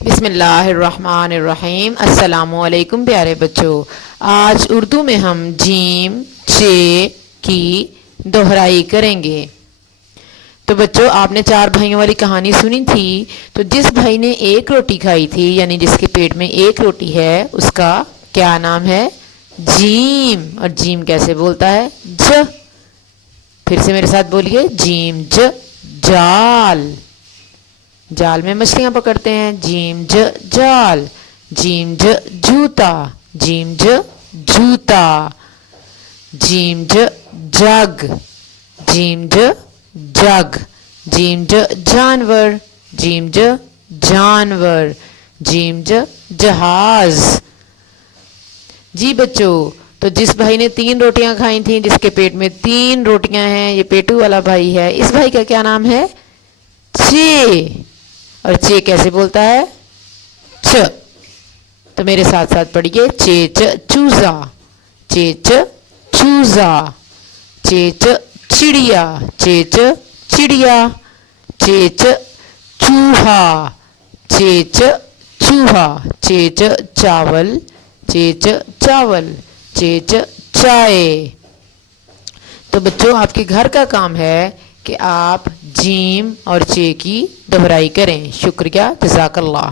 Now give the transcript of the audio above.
بسم اللہ الرحمن الرحیم۔ السلام علیکم پیارے بچوں، آج اردو میں ہم جیم چ کی دہرائی کریں گے۔ تو بچوں، آپ نے 4 بھائیوں والی کہانی سنی تھی۔ تو جس بھائی نے ایک روٹی کھائی تھی، یعنی جس کے پیٹ میں ایک روٹی ہے، اس کا کیا نام ہے؟ جیم۔ اور جیم کیسے بولتا ہے؟ ج۔ پھر سے میرے ساتھ بولیے، جیم ج، جال۔ جال میں مچھلیاں پکڑتے ہیں، جیم ج جال۔ جیم ج جوتا، جیم ج جوتا۔ جیم ج جگ، جیم ج جگ۔ جیم ج جانور، جیم ج جانور۔ جیم ج جہاز۔ جی بچوں، تو جس بھائی نے 3 روٹیاں کھائی تھیں، جس کے پیٹ میں 3 روٹیاں ہیں، یہ پیٹو والا بھائی ہے، اس بھائی کا کیا نام ہے؟ چے۔ اور چے کیسے بولتا ہے؟ چ۔ تو میرے ساتھ ساتھ پڑھیے، چے چ چوزا، چے چ چوزا۔ چے چ چڑیا، چے چ چڑیا۔ چے چ چوہا، چے چ چوہا۔ چے چ چاول، چے چ چاول۔ چے چ چائے۔ تو بچوں، آپ کے گھر کا کام ہے کہ آپ جیم اور چے کی دہرائی کریں۔ شکریہ، جزاک اللہ۔